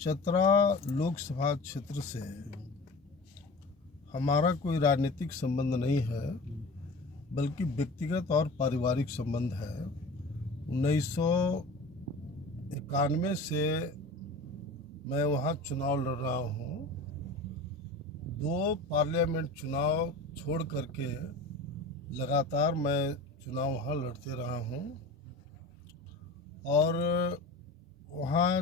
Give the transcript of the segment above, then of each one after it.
चतरा लोकसभा क्षेत्र से हमारा कोई राजनीतिक संबंध नहीं है, बल्कि व्यक्तिगत और पारिवारिक संबंध है। 1991 से मैं वहाँ चुनाव लड़ रहा हूँ। 2 पार्लियामेंट चुनाव छोड़ करके लगातार मैं चुनाव वहाँ लड़ते रहा हूँ और वहाँ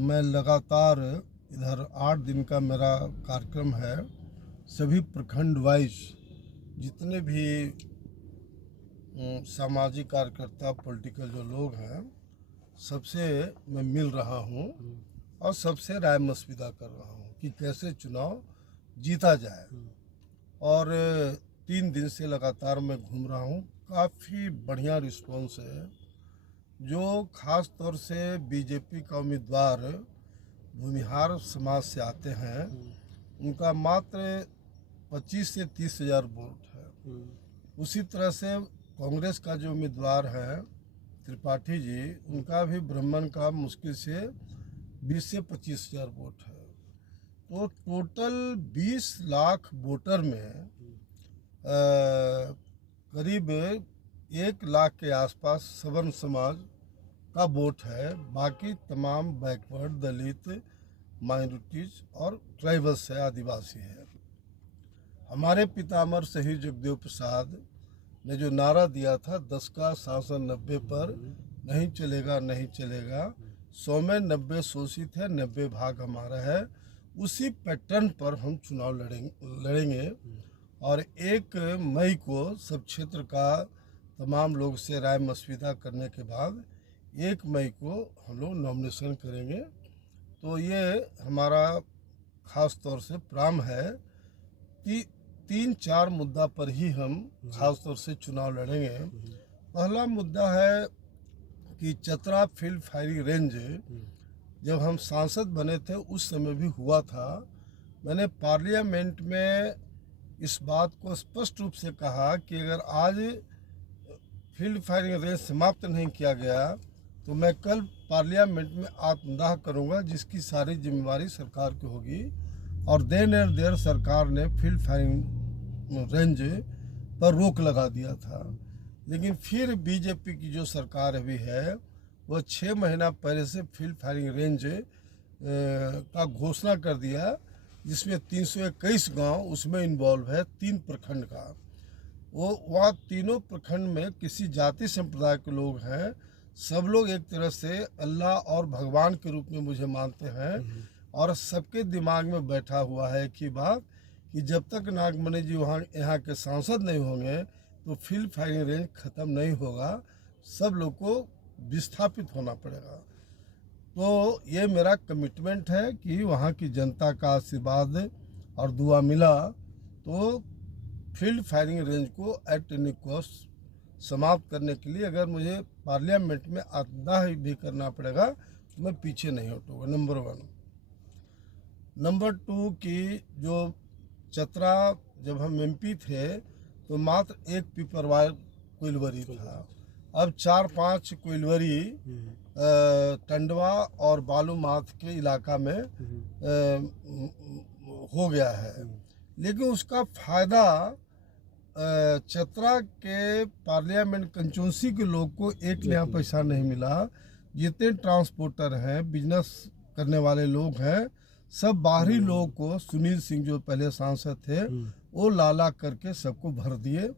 मैं लगातार इधर 8 दिन का मेरा कार्यक्रम है। सभी प्रखंड वाइज जितने भी सामाजिक कार्यकर्ता पॉलिटिकल जो लोग हैं, सबसे मैं मिल रहा हूँ और सबसे राय मशविरा कर रहा हूँ कि कैसे चुनाव जीता जाए। और 3 दिन से लगातार मैं घूम रहा हूँ। काफ़ी बढ़िया रिस्पॉन्स है। जो ख़ास तौर से बीजेपी का उम्मीदवार भूमिहार समाज से आते हैं, उनका मात्र 25 से 30 हज़ार वोट है। उसी तरह से कांग्रेस का जो उम्मीदवार है त्रिपाठी जी, उनका भी ब्राह्मण का मुश्किल से 20 से 25 हज़ार वोट है। तो टोटल 20 लाख वोटर में करीब 1 लाख के आसपास सवर्ण समाज का वोट है। बाकी तमाम बैकवर्ड, दलित, माइनॉरिटीज और ट्राइबल्स है, आदिवासी है। हमारे पितामह शहीद जगदेव प्रसाद ने जो नारा दिया था 10 का शासन 90 पर, नहीं चलेगा नहीं चलेगा, 100 में 90 शोषित है, 90 भाग हमारा है, उसी पैटर्न पर हम चुनाव लड़ेंगे। और 1 मई को सब क्षेत्र का तमाम लोग से राय मशविरा करने के बाद 1 मई को हम लोग नॉमिनेशन करेंगे। तो ये हमारा ख़ास तौर से प्लान है कि 3-4 मुद्दा पर ही हम ख़ास तौर से चुनाव लड़ेंगे। पहला मुद्दा है कि चतरा फील्ड फायरिंग रेंज जब हम सांसद बने थे उस समय भी हुआ था। मैंने पार्लियामेंट में इस बात को स्पष्ट रूप से कहा कि अगर आज फील्ड फायरिंग रेंज समाप्त नहीं किया गया तो मैं कल पार्लियामेंट में आत्मदाह करूंगा, जिसकी सारी जिम्मेवारी सरकार की होगी। और देर सरकार ने फील्ड फायरिंग रेंज पर रोक लगा दिया था। लेकिन फिर बीजेपी की जो सरकार अभी है वो 6 महीना पहले से फील्ड फायरिंग रेंज का घोषणा कर दिया, जिसमें 321 गांव उसमें इन्वॉल्व है, 3 प्रखंड का। वो वहाँ तीनों प्रखंड में किसी जाति संप्रदाय के लोग हैं। सब लोग एक तरह से अल्लाह और भगवान के रूप में मुझे मानते हैं। और सबके दिमाग में बैठा हुआ है कि बात कि जब तक नागमणि जी यहाँ के सांसद नहीं होंगे तो फील्ड फायरिंग रेंज ख़त्म नहीं होगा, सब लोग को विस्थापित होना पड़ेगा। तो ये मेरा कमिटमेंट है कि वहाँ की जनता का आशीर्वाद और दुआ मिला तो फील्ड फायरिंग रेंज को एट एनी कॉस्ट समाप्त करने के लिए अगर मुझे पार्लियामेंट में आत्मदाह भी करना पड़ेगा तो मैं पीछे नहीं हटूँगा। नंबर 1। नंबर 2 की जो चतरा जब हम एमपी थे तो मात्र 1 पिपरवार कोइलवरी था। अब 4-5 कोइलवरी टंडवा और बालूमाथ के इलाका में हो गया है। लेकिन उसका फ़ायदा चतरा के पार्लियामेंट कंस्टिट्यूंसी के लोग को 1 नया पैसा नहीं मिला। जितने ट्रांसपोर्टर हैं, बिजनेस करने वाले लोग हैं, सब बाहरी लोगों को, सुनील सिंह जो पहले सांसद थे, वो लाला करके सबको भर दिए।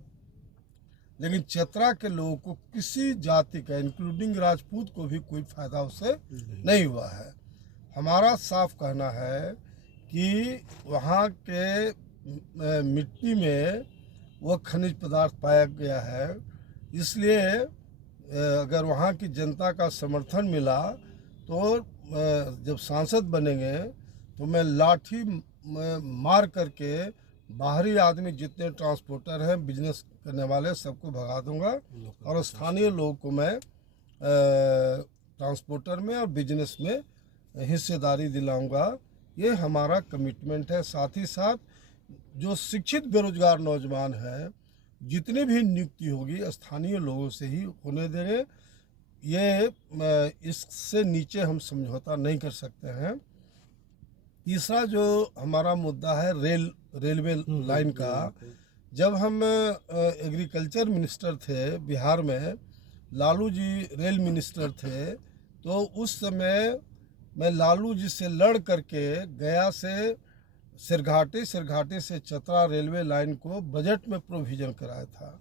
लेकिन चतरा के लोगों को किसी जाति का, इंक्लूडिंग राजपूत को भी कोई फायदा उससे नहीं हुआ है। हमारा साफ कहना है कि वहाँ के मिट्टी में वो खनिज पदार्थ पाया गया है, इसलिए अगर वहाँ की जनता का समर्थन मिला तो जब सांसद बनेंगे तो मैं लाठी मार करके बाहरी आदमी जितने ट्रांसपोर्टर हैं, बिजनेस करने वाले, सबको भगा दूंगा और स्थानीय लोगों को मैं ट्रांसपोर्टर में और बिजनेस में हिस्सेदारी दिलाऊंगा। ये हमारा कमिटमेंट है। साथ ही साथ जो शिक्षित बेरोजगार नौजवान हैं, जितनी भी नियुक्ति होगी स्थानीय लोगों से ही होने देंगे। ये इससे नीचे हम समझौता नहीं कर सकते हैं। तीसरा जो हमारा मुद्दा है रेलवे लाइन का, जब हम एग्रीकल्चर मिनिस्टर थे बिहार में, लालू जी रेल मिनिस्टर थे, तो उस समय मैं लालू जी से लड़ करके गया से सिरघाटी से चतरा रेलवे लाइन को बजट में प्रोविजन कराया था।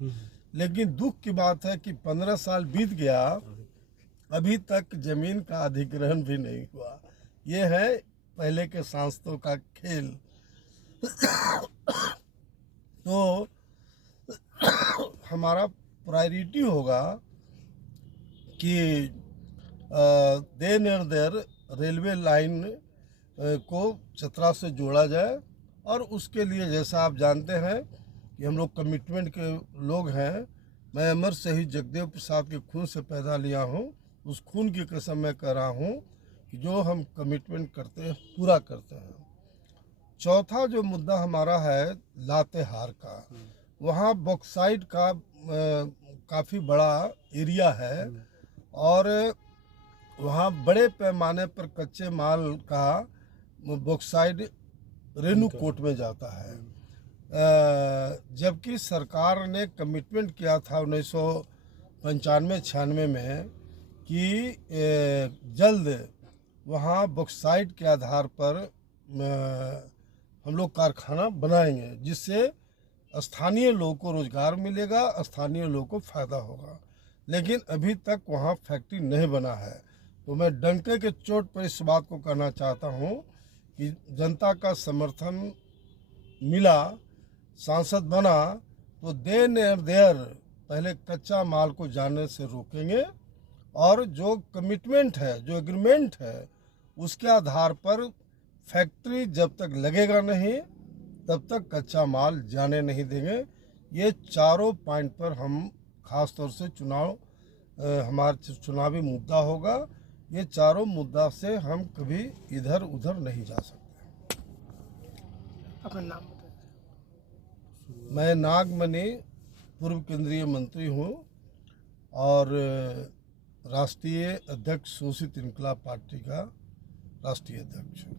लेकिन दुख की बात है कि 15 साल बीत गया, अभी तक जमीन का अधिग्रहण भी नहीं हुआ। ये है पहले के सांसदों का खेल। तो हमारा प्रायोरिटी होगा कि देर न देर रेलवे लाइन को चतरा से जोड़ा जाए, और उसके लिए जैसा आप जानते हैं कि हम लोग कमिटमेंट के लोग हैं। मैं अमर शहीद जगदेव प्रसाद के खून से पैदा लिया हूँ, उस खून की कसम मैं कर रहा हूँ कि जो हम कमिटमेंट करते हैं पूरा करते हैं। चौथा जो मुद्दा हमारा है लातेहार का, वहाँ बॉक्साइट का काफ़ी बड़ा एरिया है, और वहाँ बड़े पैमाने पर कच्चे माल का बॉक्साइट रेणुकूट में जाता है। जबकि सरकार ने कमिटमेंट किया था 1995-96 में कि जल्द वहाँ बॉक्साइट के आधार पर हम लोग कारखाना बनाएंगे, जिससे स्थानीय लोगों को रोज़गार मिलेगा, स्थानीय लोगों को फ़ायदा होगा। लेकिन अभी तक वहाँ फैक्ट्री नहीं बना है। तो मैं डंके के चोट पर इस बात को कहना चाहता हूँ कि जनता का समर्थन मिला, सांसद बना, तो देर पहले कच्चा माल को जाने से रोकेंगे, और जो कमिटमेंट है, जो एग्रीमेंट है, उसके आधार पर फैक्ट्री जब तक लगेगा नहीं तब तक कच्चा माल जाने नहीं देंगे। ये चारों पॉइंट पर हम खास तौर से हमारा चुनावी मुद्दा होगा। ये चारों मुद्दा से हम कभी इधर उधर नहीं जा सकते। अपना नाम बताइए। मैं नागमणि पूर्व केंद्रीय मंत्री हूँ और राष्ट्रीय अध्यक्ष शोषित इनकलाब पार्टी का राष्ट्रीय अध्यक्ष हूँ।